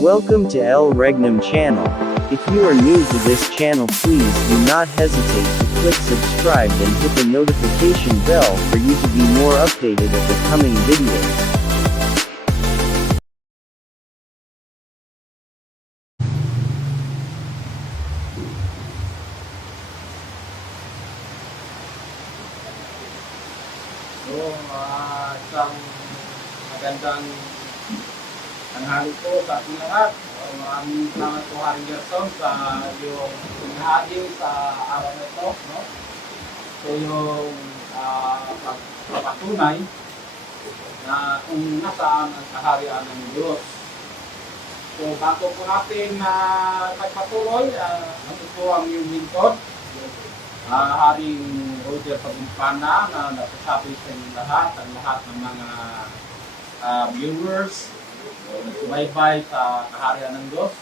Welcome to El Regnum channel. If you are new to this channel, please do not hesitate to click subscribe and hit the notification bell for you to be more updated of the coming videos. So, isang magandang tanghali po sa ating lahat. Maraming salamat po, Haring Gerson, sa iyong pinahagi sa araw na ito. No? So, yung pagpapatunay na kung nasaan ang kaharian ng Diyos. So, bago po natin pagpatuloy, ito po ang iyong lingkod. Haring Roger Pagumpana na nasasabi sa inyo lahat, ang lahat ng mga viewers na sumaybay sa kaharian ng Diyos,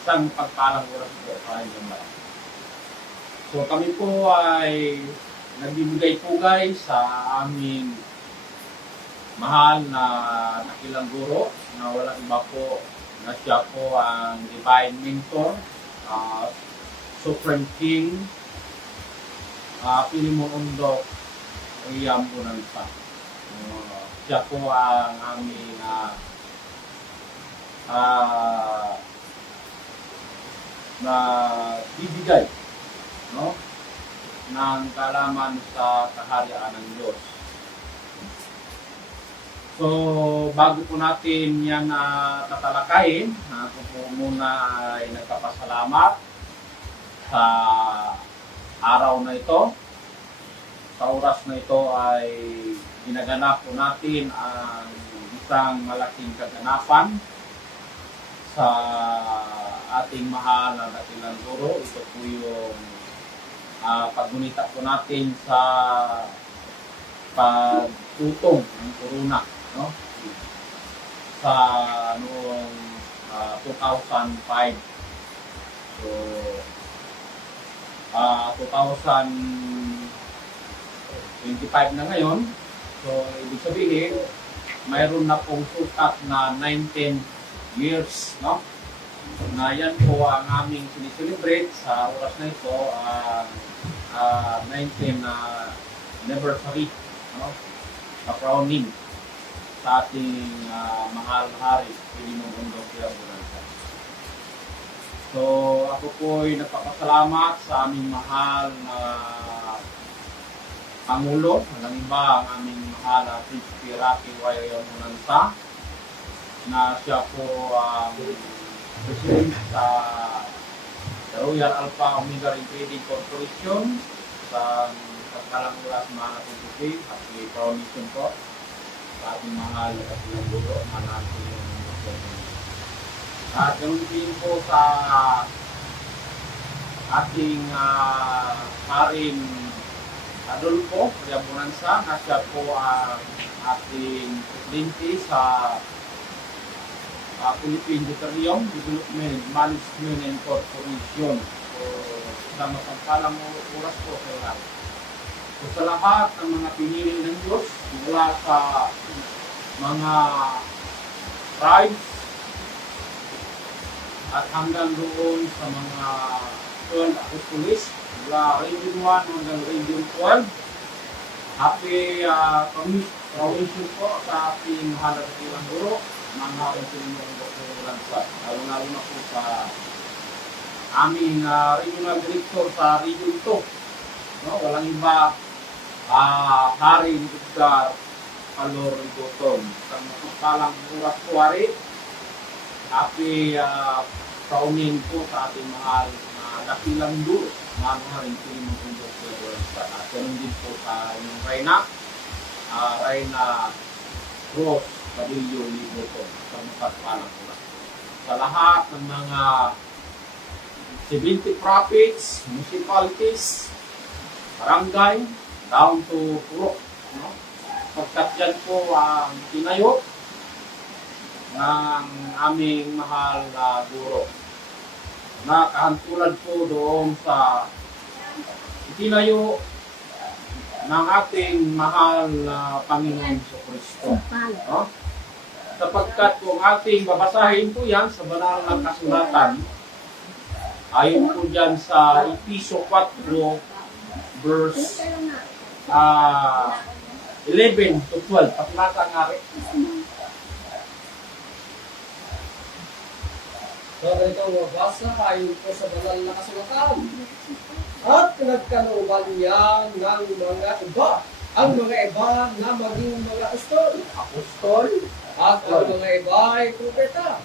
isang pagpalang oras po sa inyong lahat. So kami po ay nagbibigay-pugay sa aming mahal na dakilang guro na walang iba po na siya po ang Divine Mentor, Supreme King, Pilimon Undok, Iyam Unansa. Siya po ang aming na bibigay, no, ng kalaman sa kaharian ng Diyos. So, bago po natin yan tatalakayin, ako po muna ay nagpapasalamat sa araw na ito. Sa oras na ito ay ginaganap po natin ang isang malaking kaganapan sa ating mahal na dakilang guro. Ito po yung paggunita po natin sa pagtutong ng corona, no? Sa noong 2005. So, 2025 na ngayon. So, ibig sabihin, mayroon na pong sukat na 19 years, no? Na yan po ang aming sinicelebrate sa oras na ito, 19 na anniversary, no? Sa crowning sa ating mahal na hari, Pilimon Undok, Iyam Unansa. So, ako po ay nagpapasalamat sa aming mahal na Pangulo, walang iba ang aming mahal na Prinsipe Rocky Y. Iyam Unansa, na siya po ang president sa Royal Alpha Omega Trading Corporation sa pagkalang oras mga Prinsipe at i-promission po sa ating mahal na Pangulo na natin yung at yung din po sa ating Haring Adolfo Iyam Unansa, na siya po ang ating presidente sa Philippine Petroleum Development Management and Corporation. So, isang mapagpalang oras po sa lahat. So, sa lahat ng mga pinili ng Diyos, mula sa mga tribes, at hanggang doon sa mga 12 apostolis, mula Region 1 hanggang Region 12. Happy promotion po sa ating mahal na dakilang guro, mga Pilimon Undok, Iyam Unansa. Lalo na po sa aming regional director sa Region 2. No? Walang iba, Haring Edgar Palor Rigoton. Isang mapagpalang oras po, Hari. Happy crowning po sa ating mahal na dakilang guro, mga Haring Pilimon Undok, Iyam Unansa. At ganun din po sa inyong Reyna, Reyna Rose Padillo Liboton, sa mapagpalang po. Sa lahat ng mga 70 prophets, municipalities, barangay, down to Purok, no? Pagkat yan po ang tinayo ng aming mahal na guro, na kahantulad po doon sa itinayo ng ating mahal na Panginoon Jesucristo. No? sapagkat kung ating babasahin po yan sa banal na kasulatan, ayon po dyan sa Episo 4, verse 11 to 12. Patlata nga rin. So, ganito mabasa ayon po sa banal na kasulatan. At pinagkalooban niya ng mga iba, ang mga iba na maging mga apostol, at ang mga iba ay propeta,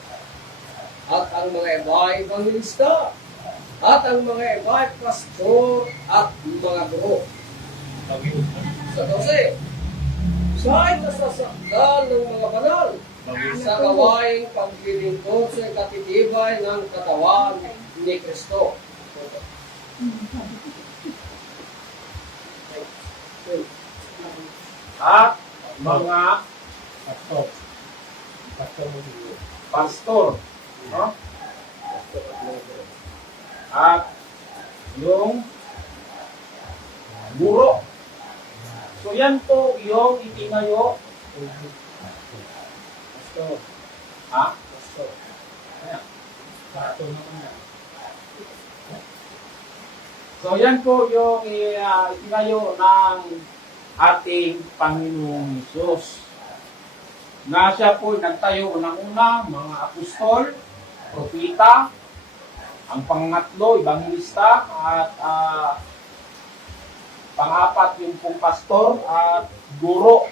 at ang mga iba ay evangelista, at ang mga iba ay pastor at mga guro. Sa 12, siya'y nasasakdal ng mga banal sa gawaing paglilingkod sa katitibay ng katawan ni Kristo. At mga pastor, no? At yung guro. So yan po yung itinayo. Ha? Ayan. So yan po yung itinayo ng ating Panginoong Hesus. Na siya po nagtayo unang-una, mga apostol, propeta, ang pangatlo, evangelista, at pang-apat yung pong pastor at guro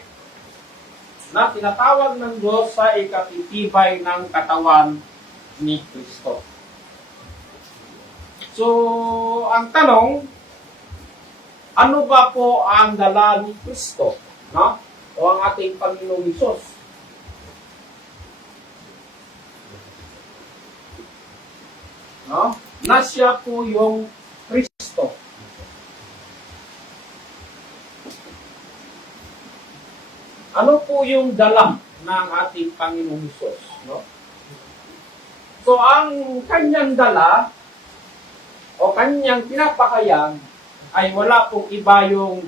na tinatawag ng Diyos sa ikatitibay ng katawan ni Kristo. So, ang tanong, ano ba po ang dala ni Kristo? No? O ang ating Panginoong Hesus? No? Na siya po yung Kristo. Ano po yung dala ng ating Panginoong Hesus? No? So, ang kanyang dala o kanyang pinapakayan ay wala pong iba yung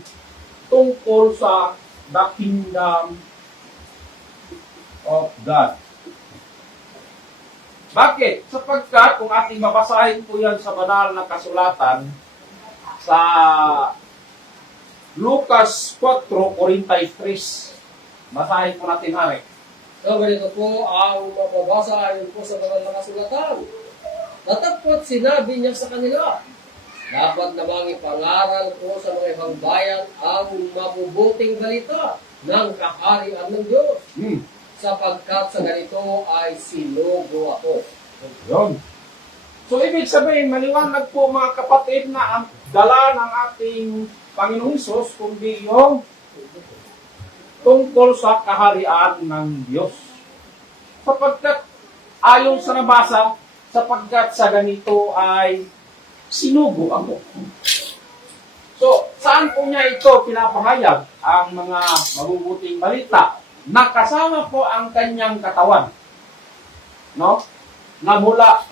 tungkol sa the kingdom of God. Bakit? Sapagkat kung ating babasahin po yan sa banal na kasulatan sa Lucas 4:43, basahin po natin hari. So, ganito po ang mababasa ayon po sa banal na kasulatan. Natapot sinabi niya sa kanila, dapat namang ipangaral ko sa mga ibang bayan ang mabubuting balita ng kaharian ng Diyos. Sapagkat sa ganito ay sinugo ako. Yun. So, ibig sabihin, maliwanag po mga kapatid na ang dala ng ating Panginoong Hesus, kundi yung tungkol sa kaharian ng Diyos. Sapagkat, ayon sa nabasa, sapagkat sa ganito ay sinugo ako. So, saan po niya ito pinapahayag ang mga mabubuting balita? Nakasama po ang kanyang katawan. No? Na mula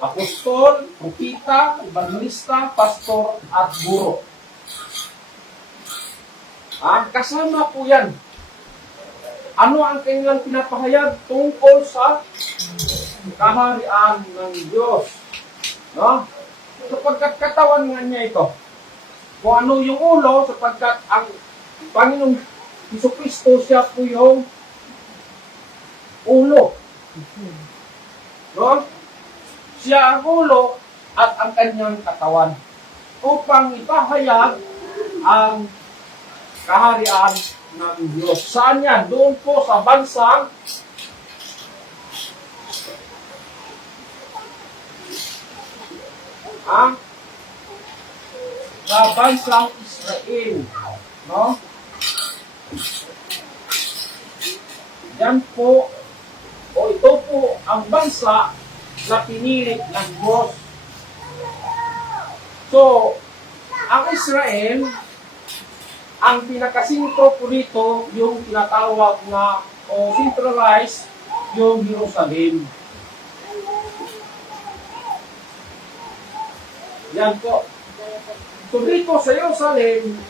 apostol, propeta, evangelista, pastor, at guro. Kasama po yan. Ano ang kanyang pinapahayag tungkol sa kaharian ng Diyos? No? Sapagkat katawan nga niya ito. Kung ano yung ulo, sapagkat ang Panginoong Jesucristo, siya po yung ulo. No? Siya ang ulo at ang kanyang katawan upang ipahayag ang kaharian ng Diyos. Saan yan? Doon po sa bansang sa bansang Israel. No? Yan po, o ito po ang bansa na pinilit ng Diyos. So, ang Israel, ang pinakasintro po dito, yung tinatawag na, o centralized, yung Jerusalem. Yan po. So dito sa Jerusalem,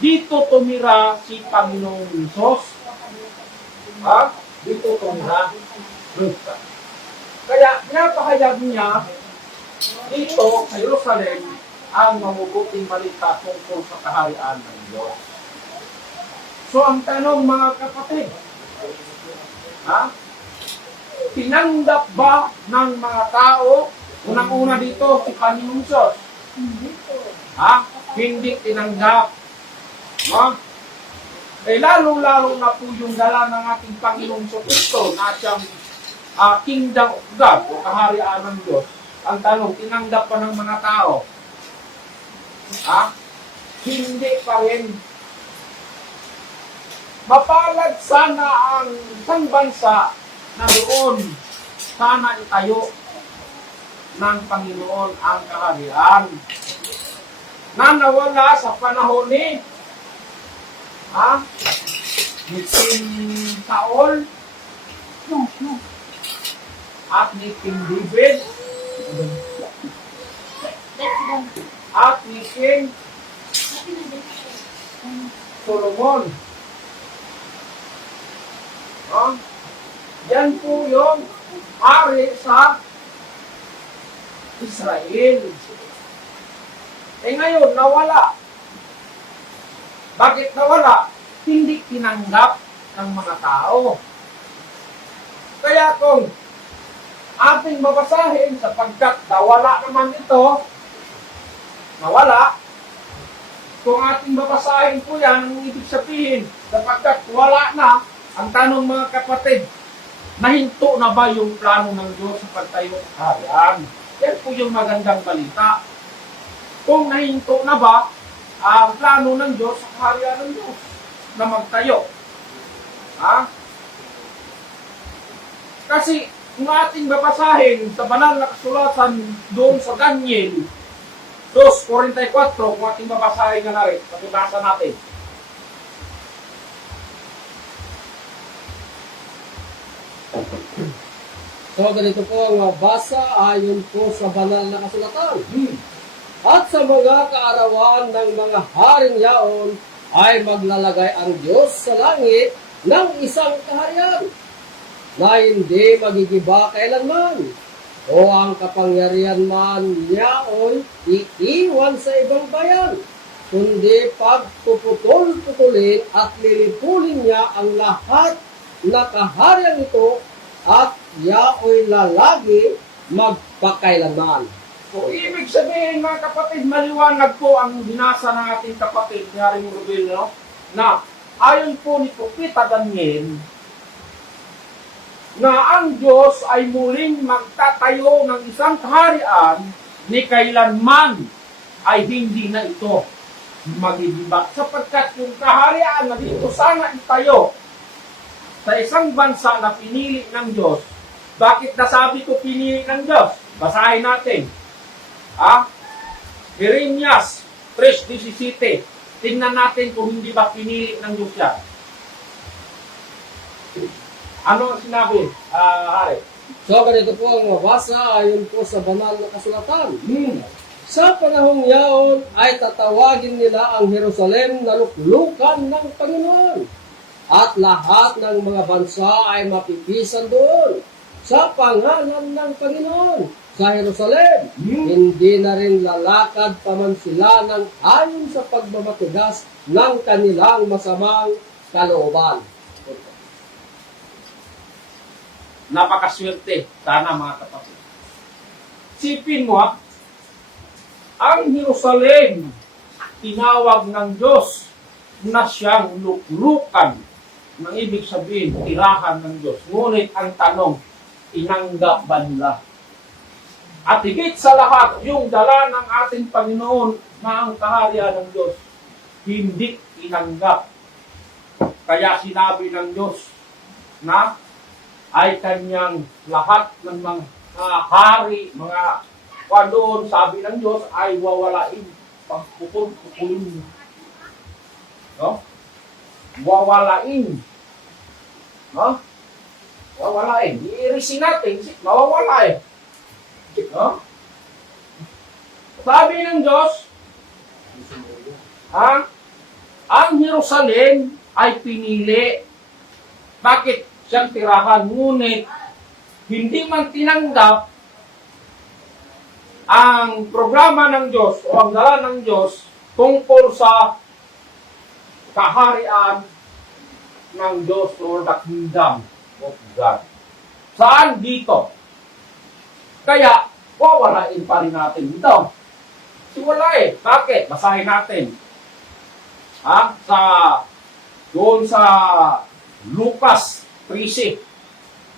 dito tumira si Panginoong Hesus. dito tumira. Kaya pinapahayag niya dito sa Jerusalem ang mabubuting balita tungkol sa kaharian ng Diyos. So ang tanong mga kapatid, tinanggap ba ng mga tao, unang-una dito si Panginoong Diyos? Hindi tinanggap. Lalo-lalo na po yung dala ng ating Panginoong Kristo na siyang kingdom of God o kaharian ng Diyos. Ang tanong, tinanggap pa ng mga tao? Hindi pa rin. Mapalad sana ang isang bansa na doon sana itayo ng Panginoon ang kaharian na nawala sa panahon ni King Saul at ni King David at ni King Solomon. Yan po yung hari sa Israel. Ngayon, nawala. Bakit nawala? Hindi tinanggap ng mga tao. Kaya kung ating babasahin sapagkat nawala naman ito, nawala, kung ating babasahin po yan, ang ibig sabihin, sapagkat wala na, ang tanong mga kapatid, nahinto na ba yung plano ng Diyos sa pagtayo ng kaharian? Yan po yung magandang balita. Kung nahinto na ba ang plano ng Diyos sa kaharian ng Diyos na magtayo? Kasi kung ating babasahin sa banal na kasulatan doon sa Daniel 2:44, kung ating babasahin nga na rin, pakibasa natin. So, ganito po ang mabasa ayon po sa banal na kasulatan. At sa mga kaarawan ng mga haring yaon ay maglalagay ang Diyos sa langit ng isang kaharian na hindi magigiba kailanman, o ang kapangyarihan man niyaon iiwan sa ibang bayan, kundi pagpuputol-putulin at lilipulin niya ang lahat na kaharian ito at yaoy lalagi magpakailanman. So, ibig sabihin mga kapatid, maliwanag po ang binasa ng ating kapatid, ni Haring Rubel, na ayon po ni Propeta Daniel, na ang Diyos ay muling magtatayo ng isang kaharian ni kailanman ay hindi na ito magigiba. Sapagkat yung kaharian na dito sana itayo sa isang bansa na pinili ng Diyos. Bakit nasabi ko pinili ng Diyos? Basahin natin. Jeremias 3:17. Tingnan natin kung hindi ba pinili ng Diyos yan. Ano ang sinabi, Hari? So, ganito po ang mabasa ayon po sa banal na kasulatan. Sa panahong yaon ay tatawagin nila ang Jerusalem na luklukan ng Panginoon. At lahat ng mga bansa ay mapipisan doon sa pangalan ng Panginoon. Sa Jerusalem, hindi na rin lalakad pa man sila ng ayon sa pagmamatigas ng kanilang masamang kalooban. Napakaswerte. Sana mga kapatid. Sipin mo ang Jerusalem, tinawag ng Diyos na siyang luklukan. Nang ibig sabihin, tirahan ng Diyos. Ngunit ang tanong, inanggap ba nila? At higit sa lahat, yung dala ng ating Panginoon na ang kaharian ng Diyos, hindi inanggap. Kaya sinabi ng Diyos na ay kanyang lahat ng mga hari, mga doon, sabi ng Diyos, ay wawalain. Pagpupul-pupulin. No? Wawalain. No? Wawalain. I-irisin natin, mawawala eh. No? Sabi ng Diyos, ang Jerusalem ay pinili. Bakit siyang tirahan. Ngunit, hindi man tinanggap ang programa ng Diyos o ang dala ng Diyos tungkol sa kaharian ng Diyos or the kingdom of God. Saan dito? Kaya, wawalain pa rin natin ito. Si wala eh. Bakit? Basahin natin. Doon sa Lucas 13,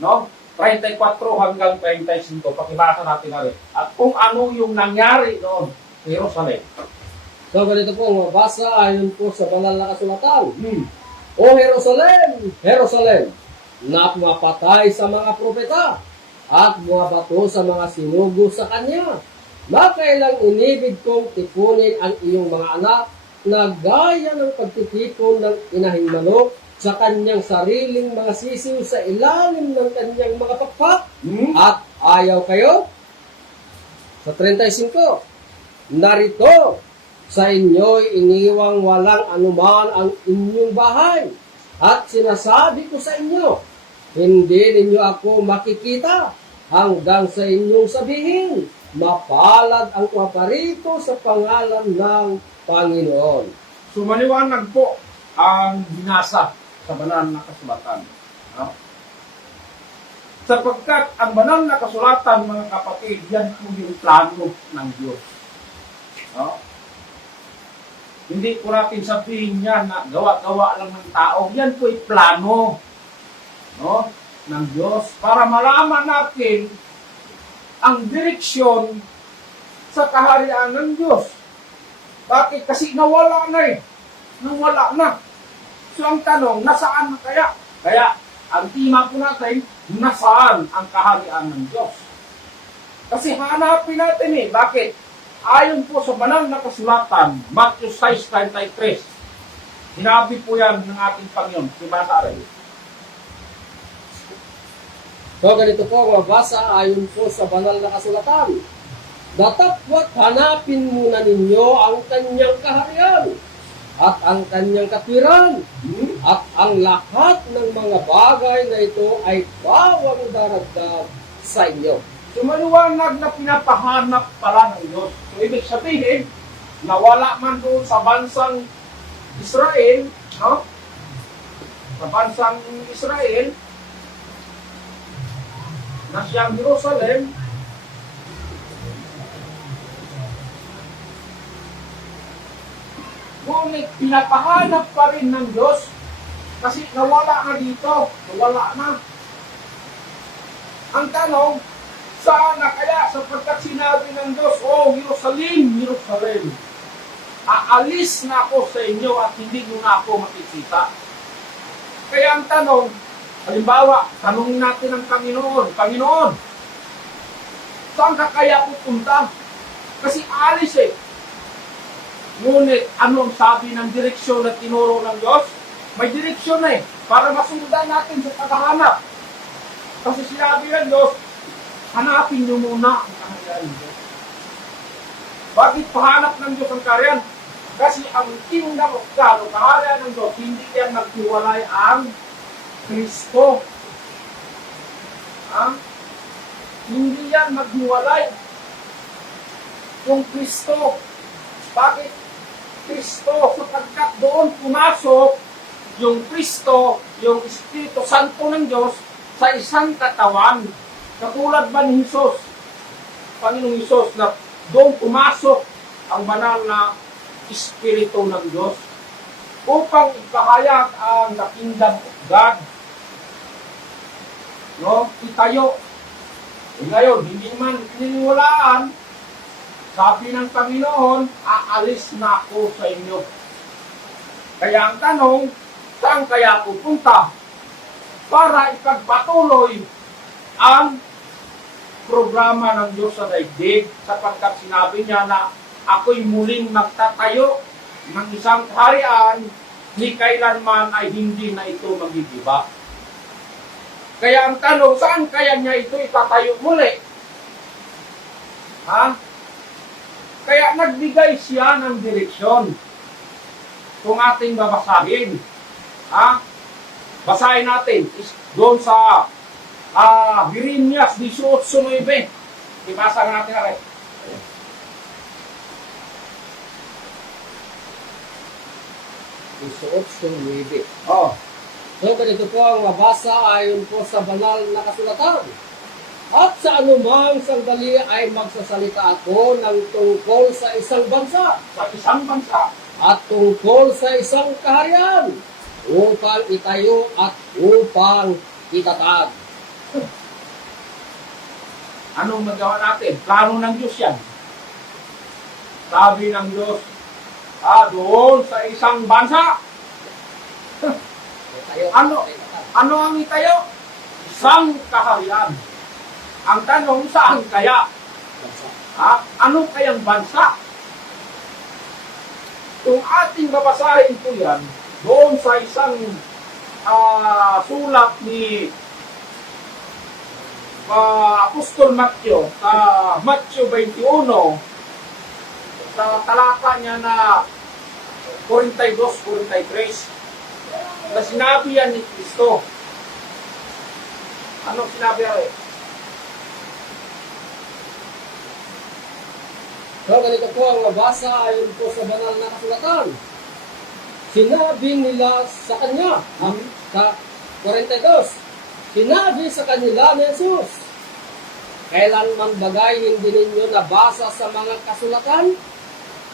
no? 34 hanggang 35. Pakibasa natin na rin. At kung ano yung nangyari doon sa Jerusalem. So, ganito po, mabasa ayon po sa banal na kasulatan. O Jerusalem, Jerusalem, na pumapatay sa mga propeta at bumabato sa mga sinugo sa kanya. Makailang inibig kong tipunin ang iyong mga anak na gaya ng pagtitipon ng inahing manok sa kanyang sariling mga sisiw sa ilalim ng kanyang mga pakpak. At ayaw kayo? Sa 35, narito, sa inyo'y iniwang walang anuman ang inyong bahay. At sinasabi ko sa inyo, hindi ninyo ako makikita hanggang sa inyong sabihin, mapalad ang paparito sa pangalan ng Panginoon. So maliwanag po ang binasa sa banal na kasulatan. No? Sapagkat ang banal na kasulatan, mga kapatid, yan po yung plano ng Diyos. No? Hindi po natin sabihin yan na gawa-gawa lang ng tao. Yan po ay plano, no, ng Diyos para malaman natin ang direksyon sa kaharian ng Diyos. Bakit? Kasi nawala na eh. Nawala na. So ang tanong, nasaan na kaya? Kaya, ang tema po natin, nasaan ang kaharian ng Diyos? Kasi hanapin natin eh. Bakit? Ayon po sa banal na kasulatan, Matthew 6:33, sinabi po yan ng ating Panginoon. Sibasa rin. So, ganito po, mabasa ayon po sa banal na kasulatan. Datapwat hanapin muna ninyo ang kanyang kaharian at ang kanyang katwiran at ang lahat ng mga bagay na ito ay bawang daragdag sa inyo. So maliwanag na pinapahanap pala ng Diyos. So ibig sabihin, nawala man doon sa bansang Israel, no? Sa bansang Israel, na siyang Jerusalem, ngunit pinapahanap pa rin ng Diyos kasi nawala na dito, nawala na. Ang tanong, saan na kaya? Sapagkat sinabi ng Diyos, oh Jerusalem, Jerusalem, aalis na ako sa inyo at hindi nyo na ako makikita. Kaya ang tanong, halimbawa, tanongin natin ang Panginoon, Panginoon, saan ka kaya pupunta? Kasi alis eh. Ngunit, ano ang sabi ng direksyon na tinuro ng Diyos? May direksyon na eh, para masundan natin sa paghahanap. Kasi sinabi ng Diyos, hanapin nyo muna ang kaharian ng Diyos. Bakit pahanap ng Diyos ang kaharian? Kasi ang kingdom of God, o kaharian ng Diyos, hindi yan naghiwalay ang Kristo. Hindi yan maghiwalay yung Kristo. Bakit Kristo? Sapagkat doon pumasok yung Kristo, yung Espiritu Santo ng Diyos sa isang katawan. Katulad ba ni Jesus, Panginoong Jesus, na doon pumasok ang banal na Espiritu ng Diyos upang ipahayag ang the kingdom of God. No? Itayo. Ngayon, hindi man pininiwalaan, sabi ng Panginoon, aalis na ako sa inyo. Kaya ang tanong, saan kaya pupunta? Para ipagpatuloy ang programa ng Diyos sa daigdig, sapagkat sinabi niya na ako'y muling magtatayo ng isang kaharian, ni kailanman ay hindi na ito magigiba. Kaya ang tanong, saan kaya niya ito itatayo muli? Kaya nagbigay siya ng direksyon. Kung ating babasahin, Basahin natin doon sa Jeremias 18:9. Ibasa natin na rin. Isuot sumwibi. Oh. So, ganito po ang mabasa ayon po sa banal na kasulatan. At sa anumang sandali ay magsasalita ako ng tungkol sa isang bansa Sa isang bansa, at tungkol sa isang kaharian upang itayo at upang itatag. anong magawa natin? Plano ng Diyos yan. Sabi ng Diyos, doon sa isang bansa, Itayo, Ano? itatag. ano ang itayo? Isang kaharian. Ang tanong, saan kaya? Bansa. Ano kayang bansa? Kung ating babasahin po yan, doon sa isang sulat ni Apostol Matthew, sa Matthew 21, sa talata niya na 42-43, na sinabi yan ni Kristo. Anong sinabi yan? So, ganito po ang mabasa ayon po sa banal na kasulatan. Sinabi nila sa kanya, sa 42, sinabi sa kanila ni Jesus, kailanman bagay hindi ninyo nabasa sa mga kasulatan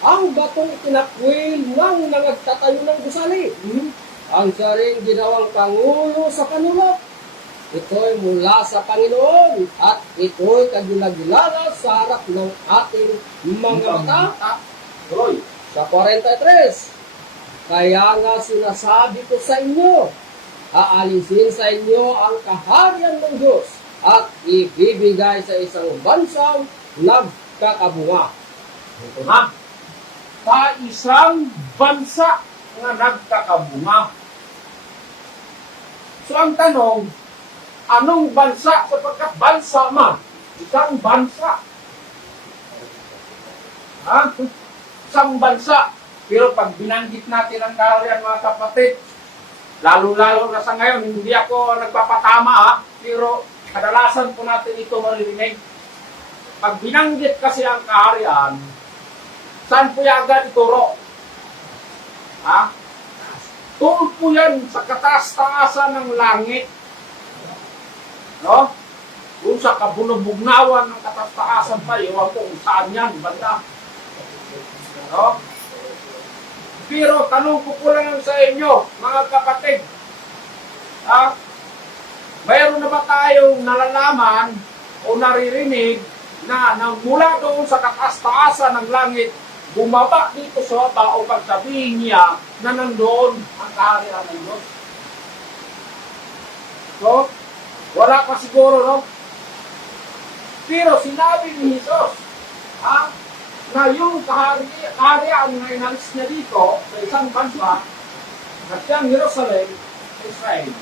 ang batong itinakwil ng nagtatayo ng gusali. Ang siya rin ginawang pangulo sa kanulok. Ito'y mula sa Panginoon at ito'y kagilagilala sa harap ng ating mga mata. Tuloy. Sa 43, kaya nga sinasabi ko sa inyo, aalisin sa inyo ang kaharian ng Diyos at ibibigay sa isang bansang nagkakabunga. Ito na. Sa isang bansa na nagkakabunga. So ang tanong, anong bansa? Sapagkat bansa man, isang bansa. Isang bansa. Pero pag binanggit natin ang kaharian, mga kapatid, lalo-lalo na sa ngayon, hindi ako nagpapatama, pero kadalasan po natin ito maririnig. Pag binanggit kasi ang kaharian, saan po yan agad ituro? Tungkol po yan sa kataas-taasan ng langit. No? Kung sa kabunubugnawan ng kataas-taasan pa, iwan ko kung saan yan, banda. No? Pero tanong ko po lang sa inyo, mga kapatid, mayroon na ba tayong nalalaman o naririnig na mula doon sa kataas-taasan ng langit, bumaba dito sa baba o pagsabihin niya na nandoon ang kaharian ng Diyos? So, wala pa siguro, no? Pero sinabi ni Jesus, na yung kaharian na inalis niya dito sa isang bansa, na siyang Jerusalem, Israel,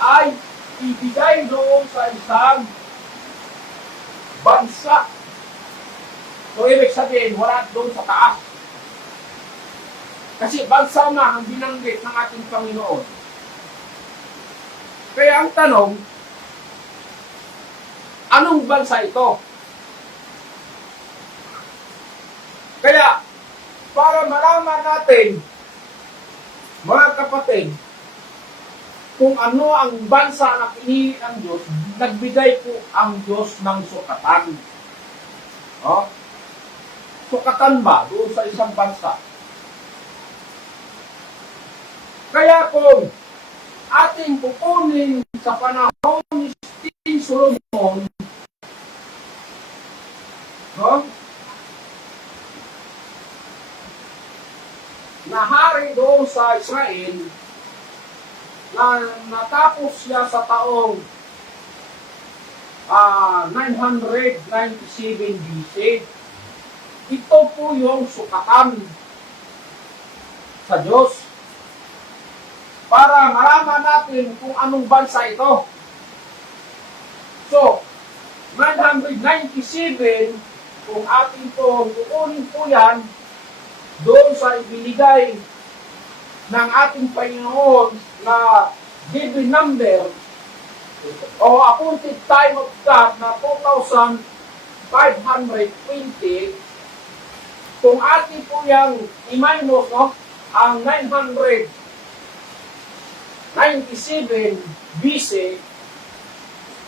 ay ibigay doon sa isang bansa. So, ibig sabihin, wala doon sa taas. Kasi bansa na ang binanggit ng ating Panginoon. Kaya ang tanong, anong bansa ito? Kaya, para malaman natin, mga kapatid, kung ano ang bansa na pinili ng Diyos, nagbigay po ang Diyos ng sukatan. Sukatan ba doon sa isang bansa? Kaya kung ating kukunin sa panahon ni King Solomon, na hari doon sa Israel, na natapos siya sa taong 997 BC. Ito po yung sukatan sa Diyos para malaman natin kung anong bansa ito. So, 997, kung ating itong kukunin po yan, doon sa ibinigay ng ating Panginoon na given number o appointed time of God na 2,520, kung atin po yung i-minus, no, ang 997 BC,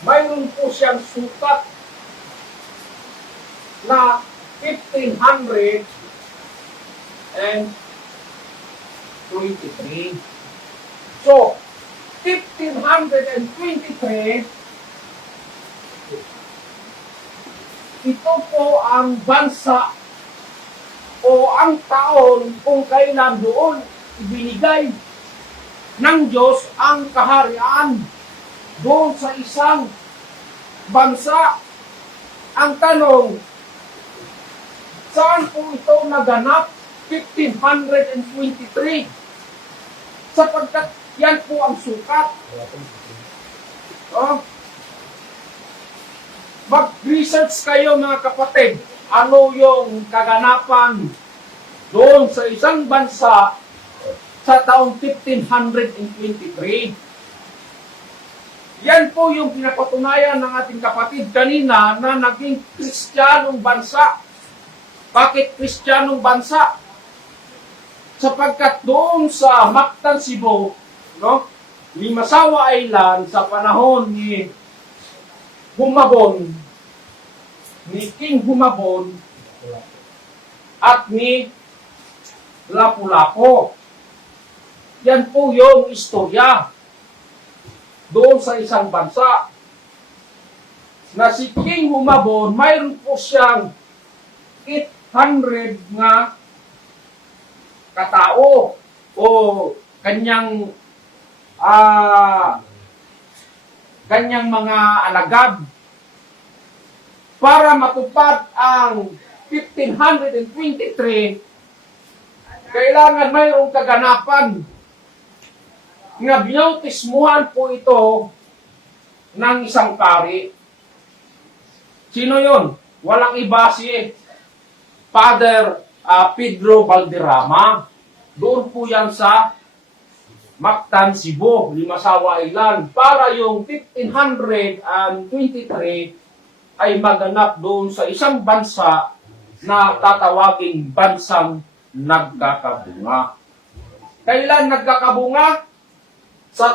mayroon po siyang sukat na 1,523. So, 1,523, ito po ang bansa o ang taon kung kailan doon ibinigay ng Diyos ang kaharian doon sa isang bansa. Ang tanong, saan po ito naganap? 1,523. Sapagkat yan po ang sukat. Oh. Mag-research kayo mga kapatid. Ano yung kaganapan doon sa isang bansa sa taong 1,523. Yan po yung pinapatunayan ng ating kapatid kanina na naging Kristiyanong bansa. Bakit Kristiyanong bansa? Sapagkat doon sa Mactan, Cebu, no, Limasawa Island, sa panahon ni Humabon, ni King Humabon, at ni Lapu-Lapu. Yan po yung istorya doon sa isang bansa na si King Humabon, mayroon po siyang 800 nga katao o kanyang mga alagad. Para matupad ang 1,523, kailangan mayroong kaganapan nga binautismuhan po ito ng isang pari. Sino yon? Walang iba si Father Pedro Valderrama. Doon po yan sa Mactan, Cebu, Limasawa Island. Para yung 1,523 ay maganap doon sa isang bansa na tatawaging bansang nagkakabunga. Kailan nagkakabunga? Sa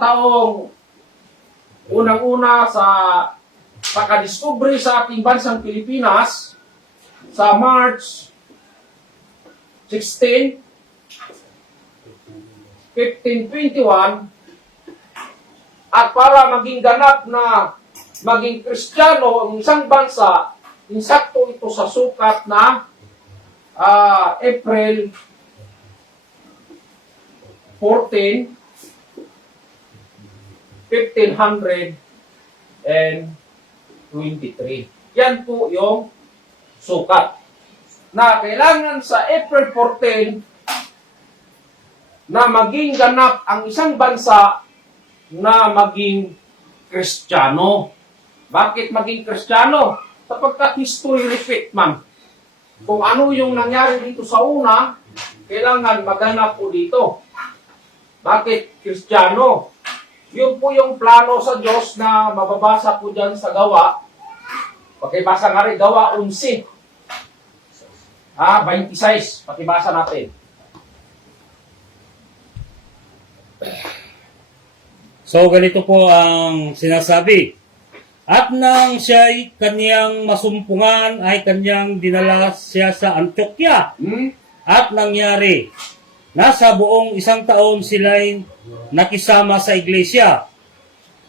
taong unang-una sa pagkadiskubre sa ating bansang Pilipinas sa March 16, 1521, at para maging ganap na maging Kristiyano ang isang bansa, insakto ito sa sukat na April 14, 1523. Yan po yung sukat na kailangan sa April 14 na maging ganap ang isang bansa na maging Kristiyano. Bakit maging Kristiyano? Sapagkat history repeat man. Kung ano yung nangyari dito sa una, kailangan maganap po dito. Bakit Kristiyano? Yun po yung plano sa Diyos na mababasa po dyan sa Gawa. Pakibasa nga rin, Gawa 11. 26. Pakibasa natin. So, ganito po ang sinasabi. At nang siya'y kanyang masumpungan, ay kanyang dinala siya sa Antioquia. At nangyari, nasa buong isang taon sila'y nakisama sa iglesia.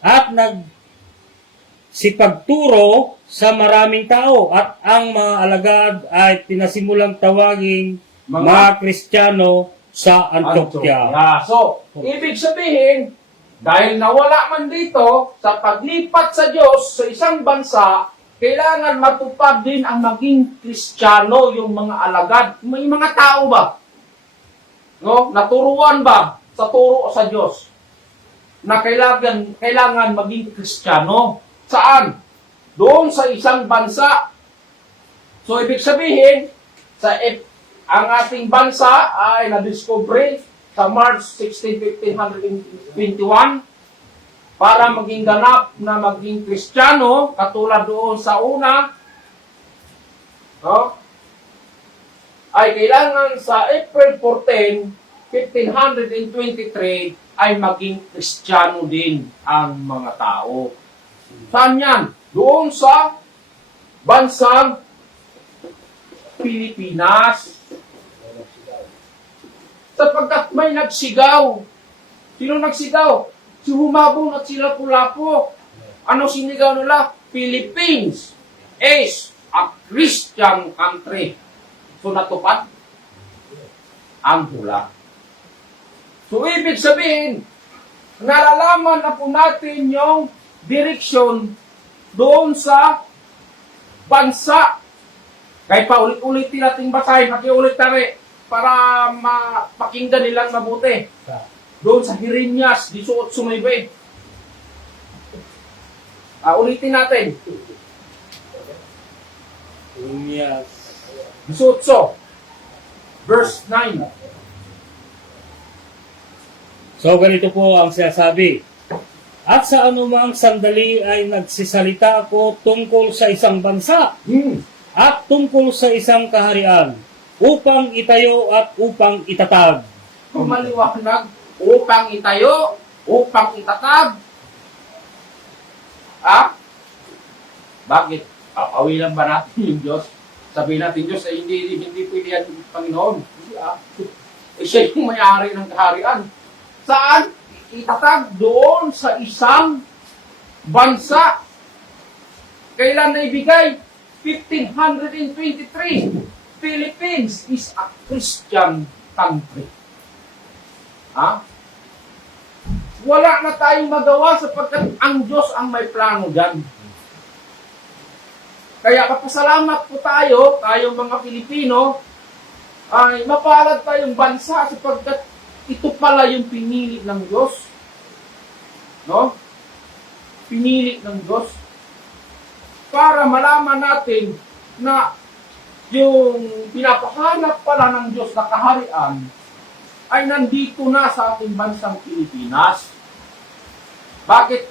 At nagsipagturo sa maraming tao. At ang mga alagad ay pinasimulang tawaging mga Kristiyano sa Antioquia. So, ibig sabihin, dahil nawala man dito, sa paglipat sa Diyos sa isang bansa, kailangan matupad din ang maging Kristiyano, yung mga alagad. May mga tao ba? No? Naturuan ba sa turo sa Diyos na kailangan maging Kristiyano? Saan? Doon sa isang bansa. So, ibig sabihin, sa ang ating bansa ay nadiscovery sa March 16, 1521 para maging ganap na maging Kristiyano, katulad doon sa una, no? Ay kailangan sa April 14, 1523 ay maging Kristiyano din ang mga tao. Saan yan? Doon sa bansang Pilipinas. Sapagkat may nagsigaw. Sino nagsigaw? Si Humabong at si Lapu-Lapu. Ano sinigaw nila? Philippines is a Christian country. So natupad ang hula. So ibig sabihin, nalalaman na po natin yung direksyon doon sa bansa. Kahit pa ulit-ulitin natin basahin, pakiulit tari para mapakinggan nilang mabuti. Doon sa Jeremias 18:9. Ulitin natin. Yes. 18, verse 9. So ganito po ang sinasabi. At sa anumang sandali ay nagsisalita ako tungkol sa isang bansa at tungkol sa isang kaharian upang itayo at upang itatag. Kung maliwanag, upang itayo, upang itatag. Bakit? Papawilan ba natin yung Diyos? Sabihin natin, Diyos, ay hindi pwede yan, Panginoon. Siya yung may-ari ng kaharian. Saan? Itatag doon sa isang bansa. Kailan na ibigay? 1523. Philippines is a Christian country. Wala na tayong magawa sapagkat ang Diyos ang may plano dyan. Kaya kapasalamat po tayong mga Pilipino, ay mapalad tayong bansa sapagkat ito pala yung pinili ng Diyos. No? Pinili ng Diyos. Para malaman natin na yung pinapahanap pala ng Diyos na kaharian ay nandito na sa ating bansang Pilipinas. Bakit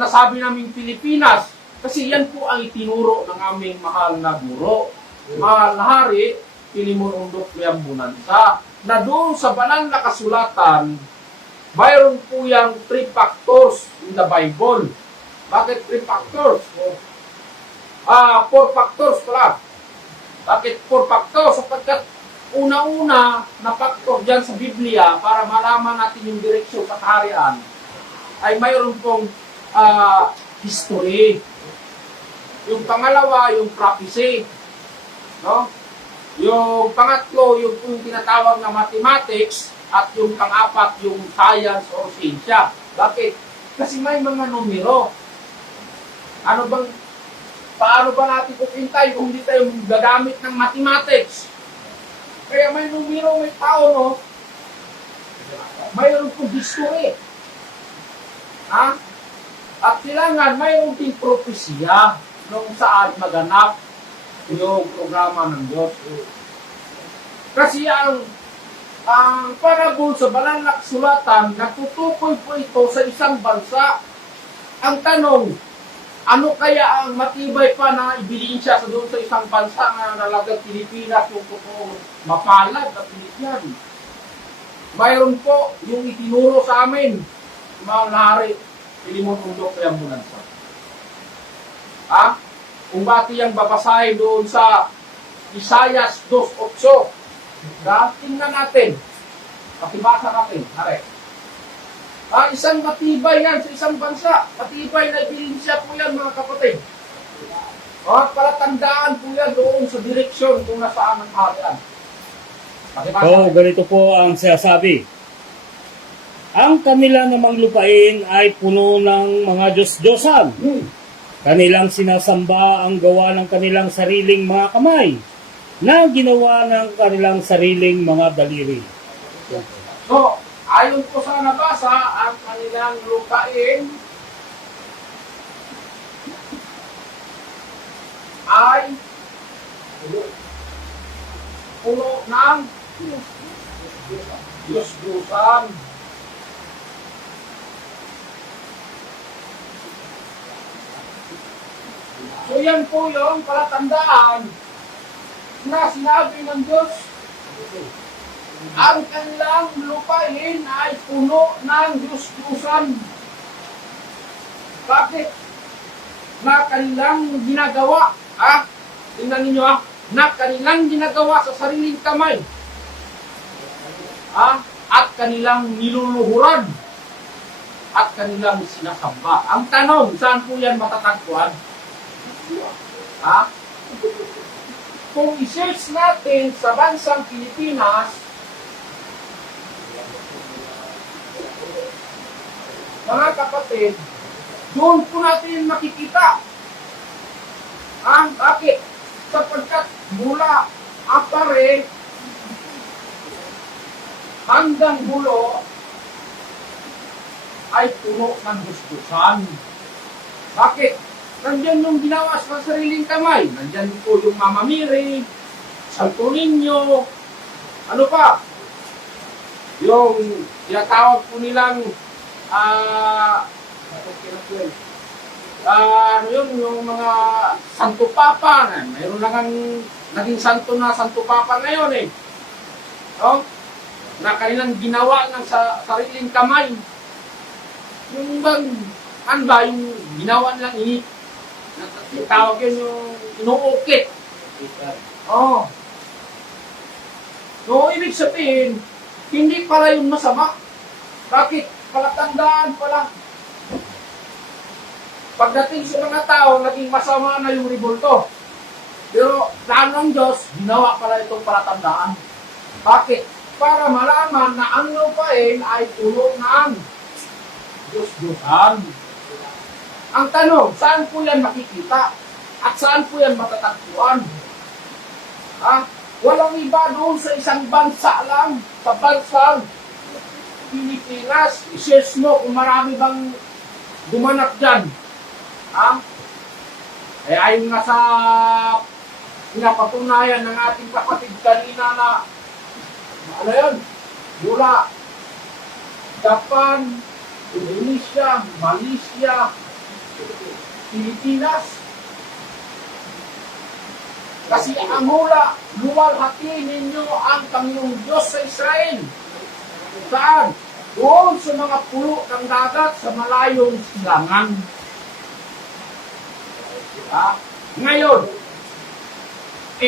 nasabi namin Pilipinas? Kasi yan po ang itinuro ng aming mahal na guro. Mahal na hari, Pilimon Undok Liam Bonanza, na doon sa banal na kasulatan, mayroon po yung 3 factors in the Bible. Bakit 3 factors? 4 factors pala. Bakit 4 factors? Sapagkat una-una na factor dyan sa Biblia para malaman natin yung direksyon sa kaharian ay mayroon pong history. Yung pangalawa, yung prophecy. No? Yung pangatlo, yung tinatawag na mathematics, at yung pang-apat, yung science o siyensya. Bakit? Kasi may mga numero. Paano ba natin kupintay kung hindi tayo gagamit ng mathematics? Kaya may numero, may tao, no? Mayroon pong history. At kailangan mayroon din propesya kung saan maganap yung programa ng Diyos. Kasi ang parabol sa banal na kasulatan, nagtutukoy po ito sa isang bansa. Ang tanong, ano kaya ang matibay pa na ebidensya sa doon sa isang bansa na nalagang Pilipinas yung totoong mapalad na Pilipyan? Mayroon po yung itinuro sa amin, mga hari, Pilimon Undok Liam Bonanza. Kung bati yung babasahin doon sa Isaiah 2:8. Tingnan natin. Pakibasa natin. Isang matibay yan sa isang bansa. Matibay na ebidensya po yan, mga kapatid. Palatandaan po yan doon sa direksyon kung nasaan ang kaharian. So, ganito po ang sinasabi. Ang kanila namang lupain ay puno ng mga Diyos-Diyosan. Kanilang sinasamba ang gawa ng kanilang sariling mga kamay na ginawa ng kanilang sariling mga daliri. So, ayon po sa nabasa, ang kanilang lupain ay puno ng Diyos-Diyosan. So yan po yung palatandaan na sinabi ng Diyos, ang kanilang lupain ay puno ng Diyos-Diyosan. Bakit? Na kanilang ginagawa, tingnan ninyo na kanilang ginagawa sa sariling kamay, at kanilang niluluhuran, at kanilang sinasamba. Ang tanong, saan po yan matatagpuan? Kung i-search natin sa bansang Pilipinas, mga kapatid, doon po natin makikita. Bakit? Sapagkat mula apare hanggang bulo ay puno ng Diyos-Diyosan. Bakit? Nandiyan yung ginawa sa sariling kamay. Nandiyan po yung Mama Mary, Santo Niño, ano pa? Yung tinatawag po nilang yung mga Santo Papa. Mayroon lang naging santo na Santo Papa ngayon eh. Na kanilang ginawa ng sariling kamay. Yung bang, yung ginawa nilang tawag yun yung inuukit. So, ibig sabihin, hindi pala yung masama. Bakit? Palatandaan pala. Pagdating sa mga tao, naging masama na yung ribulto. Pero, plano ng Diyos, ginawa pala itong palatandaan. Bakit? Para malaman na ang lupain ay puno ng Diyos-Diyosan. Ang tanong, saan po yan makikita? At saan po yan matatagpuan? Walang iba doon sa isang bansa lang, sa bansang Pilipinas. I-search mo kung marami bang gumanap dyan. Ayon nga sa pinapatunayan ng ating kapatid kanina na mula Japan, Indonesia, Malaysia, Pilipinas. Kasi ang hula, luwalhati ninyo ang Panginoong Diyos sa Israel. Saan? Doon sa mga pulo ng dagat sa malayong silangan. Ngayon,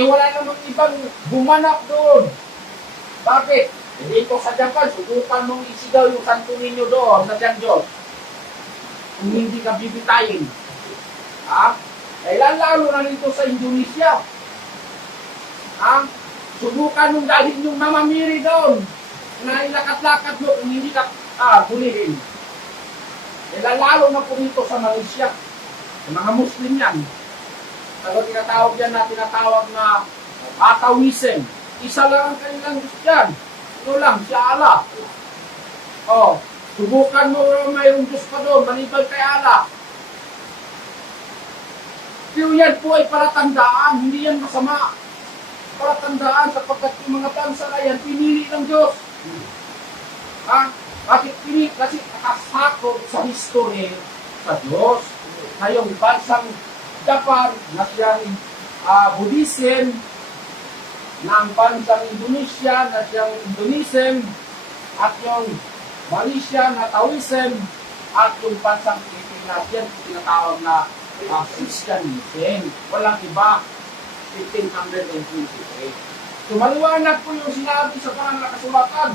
wala namang ibang gumanap doon. Bakit? Dito sa Japan, subukan mong isigaw yung Santo Niño doon sa Diyos. Kung hindi ka bibitayin. Lalo na dito sa Indonesia. Subukan mong dalhin yung Mama Mary doon. Na ilakat-lakat mo kung hindi ka bulihin. Lalo na po dito sa Malaysia. Yung mga Muslim yan. Pero tinatawag na Taoism. Isa lang ang kanilang Diyos yan. Ito lang, si Allah. Subukan mo mayroong Diyos pa doon, manibal kay Allah. Pero yan po ay palatandaan, hindi yan masama. Palatandaan sapagkat yung mga bansa na yan, pinili ng Diyos. Bakit pinili? Kasi nakasakot sa history sa Diyos. Na yung bansang Japan, na siyang Buddhism, ng bansang Indonesia, na siyang Indonesia, at yung Malaysia na Taoism, at yung bansang Pilipinas, yan tinatawag na Christianism. Walang iba, 1523. So maliwanag po yung sinabi sa parang nakasulatan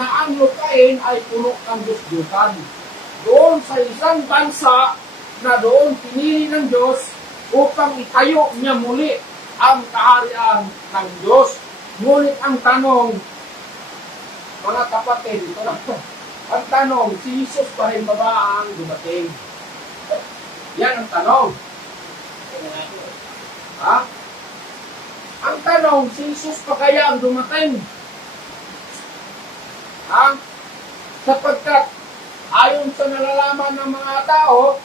na ang lupain ay puno ng Diyos-Diyosan. Doon sa isang bansa na doon pinili ng Diyos upang itayo niya muli ang kaharian ng Diyos. Ngunit ang tanong, mga kapatid, ang tanong, si Jesus pa rin ba ang dumating? Yan ang tanong. Ang tanong, si Jesus pa kaya ang dumating? Sapagkat ayon sa nalalaman ng mga tao,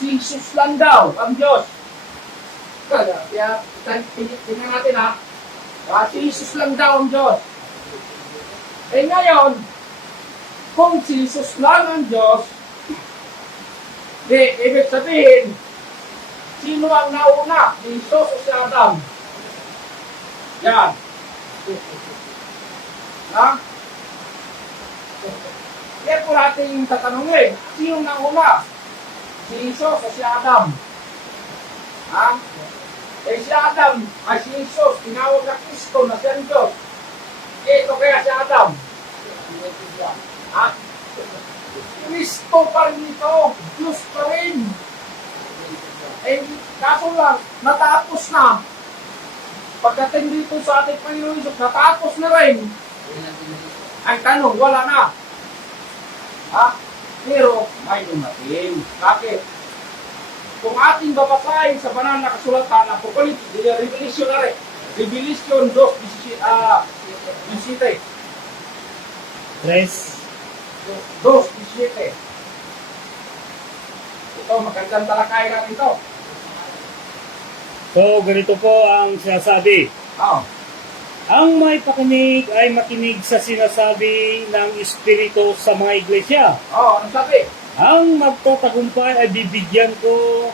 si Jesus lang daw ang Diyos. Kaya tingnan natin Si Jesus lang daw ang Diyos. Eh ngayon, kung si Jesus lang ang Diyos, di, ibig sabihin, sino ang nauna? Si Jesus o si Adam? Yan. Ha? Kaya po natin tatanungin, sino nauna? Si Jesus o si Adam? Ha? Eh si Adam, ay si Jesus, tinawag na Kristo na siyang Diyos. Eh ito kaya si Adam? Ha? Kristo pa rin ito, Diyos pa rin. Eh kaso lang, natapos na. Pagdating dito sa ating Panginoon Jesus, natapos na rin. Ang tanong, wala na. Ha? Pero may dumating. Bakit? Kung ating babasahin sa banal na kasulatan, Apocalypse, Revelation na rin. Revelation 2:17. 2:17. Ito, magandang talakay lang ito. So, ganito po ang sinasabi. Oh. Ang may pakinig ay makinig sa sinasabi ng Espiritu sa mga iglesia. Oh, ano sabi? Ang magtatagumpay ay bibigyan ko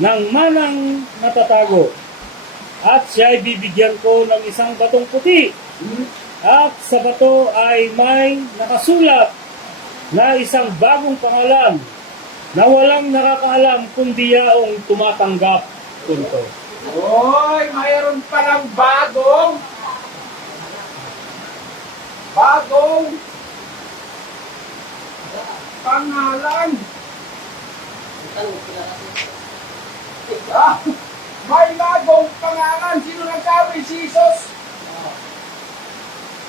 ng manang natatago. At siya ay bibigyan ko ng isang batong puti. At sa bato ay may nakasulat na isang bagong pangalan na walang nakakaalam kundi yaong tumatanggap. Punto. Hoy, mayroon palang bagong pangalan. Ah, may bagong pangalan. Sino nagsabi? Si Jesus.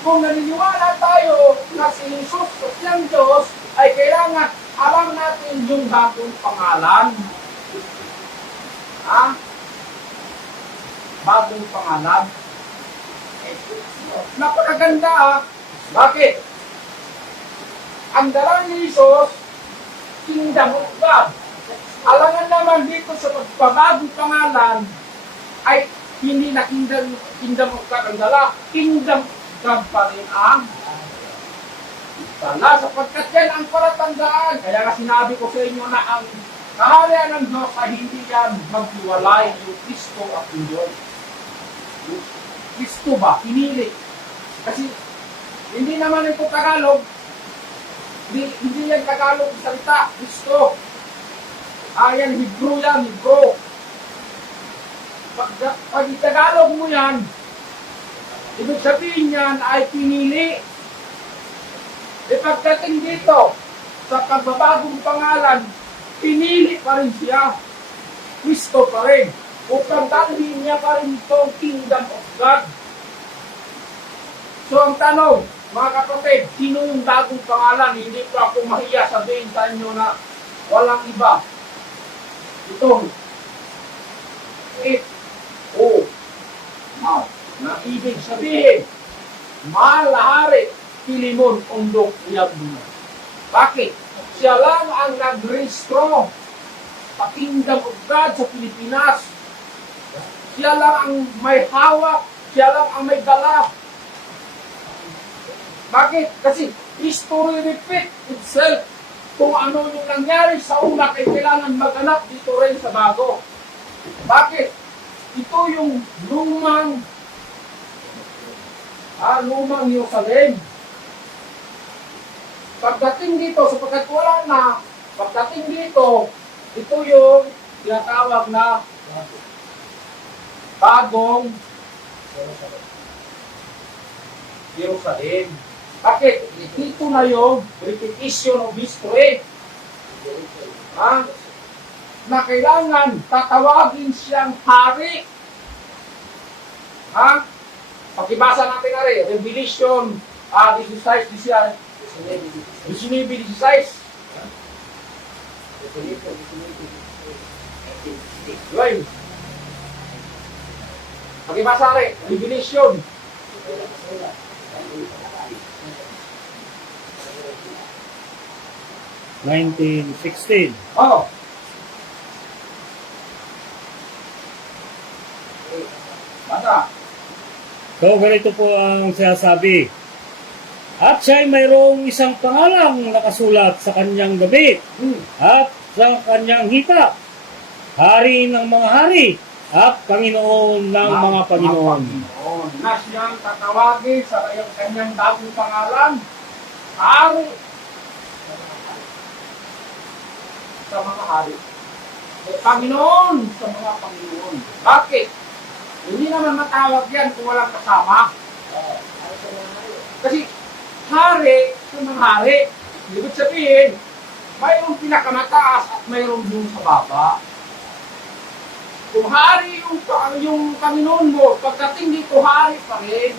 Kung naniniwala tayo na si Jesus o siyang Diyos, ay kailangan alam natin yung bagong pangalan. Ha? Bagong pangalan. Napakaganda ha. Bakit? Ang dala ni Jesus, Kingdom of God. Alangan naman dito sa pagpabagong pangalan ay hindi na Kingdom of God ang dala. Kingdom of God pa rin ang dala. Sapagkat yan ang palatandaan. Kaya nga sinabi ko sa inyo na ang kaharian ng Diyos ay hindi yan maghiwalay yung Kristo at yung Diyos. Kristo ba? Pinili. Kasi hindi naman ito Tagalog. Hindi yan Tagalog salita. Kristo. Ayan, Hebrew yan. Hebrew. Pag Tagalog mo yan, ibig sabihin yan ay pinili. E pagdating dito, sa pagbabagong pangalan, pinili pa rin siya. Kristo pa rin. Upang dalhin niya pa rin itong Kingdom of God. So ang tanong, mga kapatid, sino yung bagong pangalan? Hindi ko ako mahiya sabihin sa inyo na walang iba. Itong F-O. Now, na ibig sabihin, Malahari, Pilimon, Undok, Iyagduna. Bakit? Siya lang ang nag-restro sa Kingdom of God sa Pilipinas. Siya lang ang may hawak. Siya lang ang may dala. Bakit? Kasi history repeat itself. Kung ano yung nangyari sa una, ay kailangan maganap dito rin sa bago. Bakit? Ito yung lumang Jerusalem. Pagdating dito, sapagkat wala na, pagdating dito, ito yung tinatawag na bagong Jerusalem. Bakit? Ito na yung repetition of history. Ha? Na kailangan tatawagin siyang hari. Ha? Pakibasa natin na rin. Revelation 16. Pakibasa rin. Revelation. (1916). Oh. Basta. So, ganito po ang sinasabi. At siya ay mayroong isang pangalang nakasulat sa kanyang gabi at sa kanyang hita. Hari ng mga hari at Panginoon ng mga Panginoon. Na siyang tatawagin sa kanyang bagong pangalan, Hari sa mga hari. Panginoon sa mga Panginoon. Bakit? Hindi naman matawag yan kung walang kasama. Kasi hari sa mga hari. Ibig sabihin, mayroong pinakamataas at mayroong yung sa baba. Kung hari yung Panginoon mo, pagdating dito hari pa rin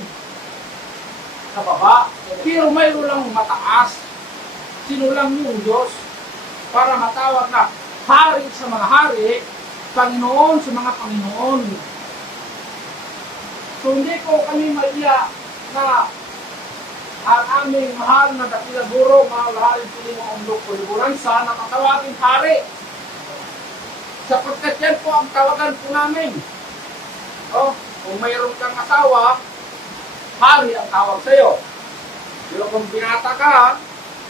sa baba. Pero mayroon lang mataas. Sino lang yung Diyos para matawag na hari sa mga hari, Panginoon sa mga Panginoon. So hindi ko kami maiya na ang aming mahal na dakilang guro, mahal Pilipong Undok Kuliburan, sana matawagin hari. Sapagkat yan po ang tawagan po namin. Oh, kung mayroon kang asawa, hari ang tawag sa'yo. Pero kung binata ka,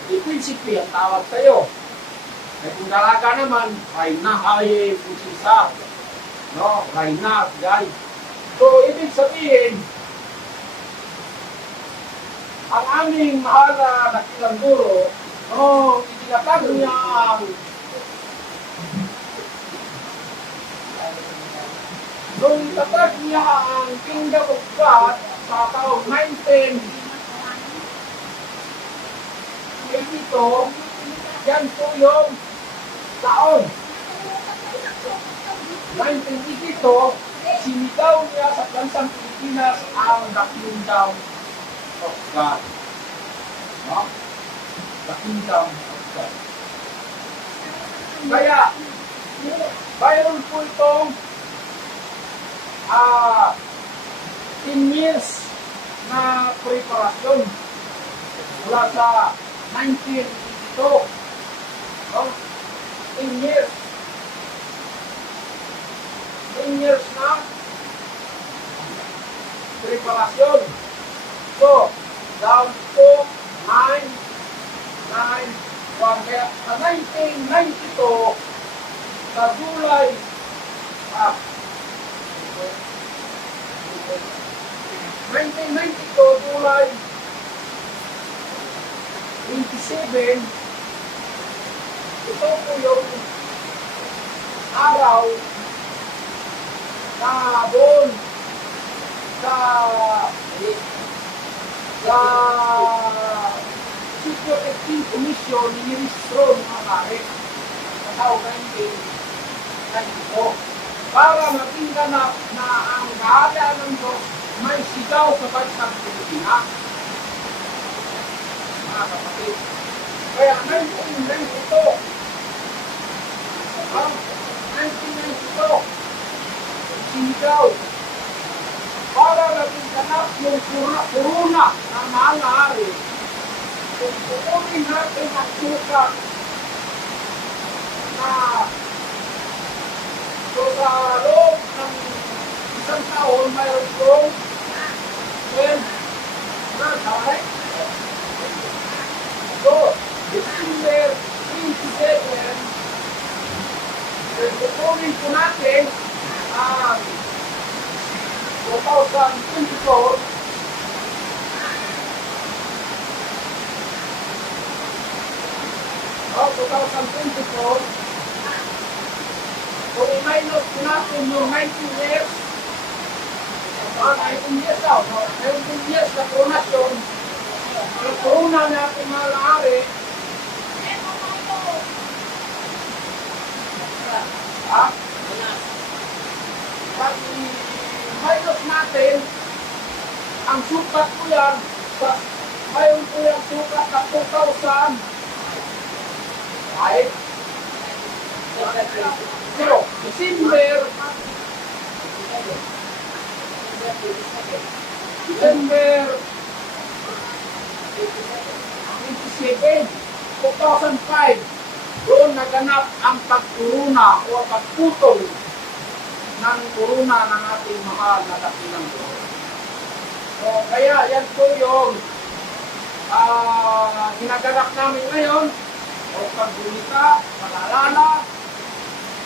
di prinsipi ang tawag sa'yo. Eh kung dalaga naman, Rayna, ay prinsesa. No, Rayna, guys. So, ibig sabihin, ang aming mahal na dakilang guro, no, itinatag niya ang nung itatag niya ang Kingdom of God sa taong 1982, yan po yung taon. 1982, sinigaw niya sa bansang Pilipinas ang The Kingdom of God. No? The Kingdom of God. Kaya, mayroon po itong 10 years na preparasyon mula sa 1982. No? 10 years. 10 years na preparasyon. So, down to 9, 1. Kaya sa 1992, sa July 1992, July 27, ito po yung araw na doon sa Security Commission ni-restore mga pare sa taong 1992 para maging ganap na ang kahalaan ng Diyos may sigaw sa bansang Pilipinas. Mga kapatid. Kaya 1992, 1992, sinigaw para maging ganap yung kuruna na mahal na hari. Kung pupunin natin ang sukat na so sa loob ng isang taon, mayroon kong 12 na tayo. So, December 27, pupunin po natin ang 2024. Oh, 2024. Kung i-minus po natin yung 19 years, 19 years daw, 19 years na koronasyon, ang corona natin mga laari, pag i-minus natin, ang sukat ko yan, mayroon ko yung sukat na 2,000, right? Pero, December 27, 2005, doon naganap ang pagkuruna o pagputol ng kuruna ng ating mahal na dakilang Diyos. So, kaya yan po yung ginaganap namin ngayon o pagbulita, pag-aalala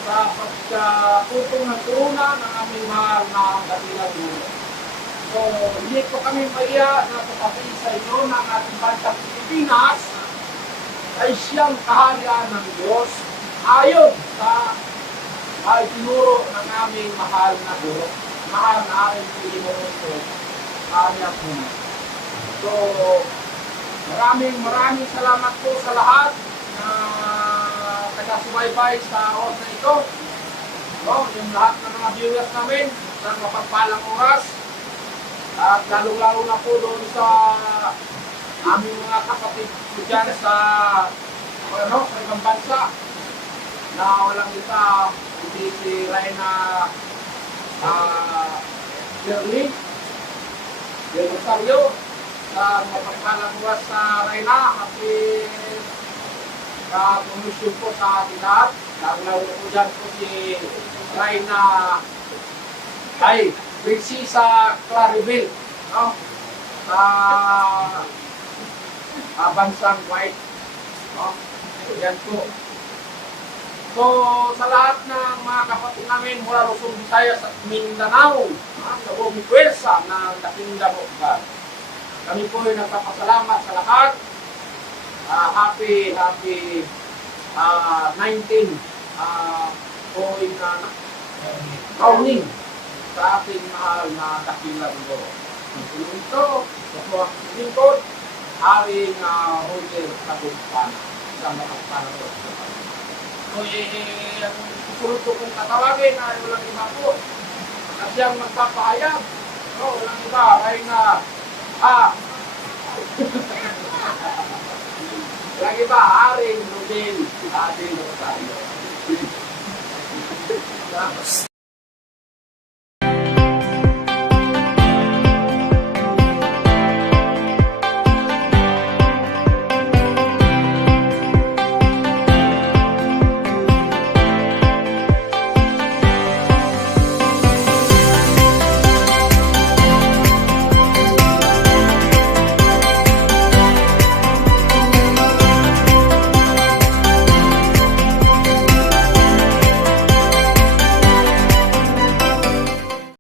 sa pagtutong ng turuna ng aming mahal na Dakila Dulo. So, hindi po kami maiya na sasabihin sa inyo ng ating bansang Pilipinas ay siyang kaharian ng Diyos ayon sa ay tinuro ng aming mahal na guro, mahal na aming Pilipino, kaharian po. So, maraming salamat po sa lahat na taga-subaybay sa oras na ito. No, yung lahat ng mga viewers namin sa mapagpalang oras. At lalong-lalo na po doon sa aming mga kapatid ko dyan sa ibang bansa na walang isa, hindi si Reyna Shirley Del Rosario sa mapagpalang oras sa Reyna. Happy promotion po sa ating lahat. Lalong-lalo po dyan po si Reyna Prinsesa Claribel, no? Sa bansang White, no? Yan po. So, sa lahat ng mga kapatid namin mula Luzon, Visayas at Mindanao, sa buong pwersa ng Kingdom of God, kami po ay nagpapasalamat sa lahat. Happy 19 crowning sa ating mahal na Dakila Dulo. Ito, ito ang lingkod, aring Roger Tagumpana, isang mapagpalang ko. So, ang susunod ko kong tatawagin ay walang iba po. At siyang magpapahayag, no, walang iba, ay walang iba, aring Rodel, ating Rosario.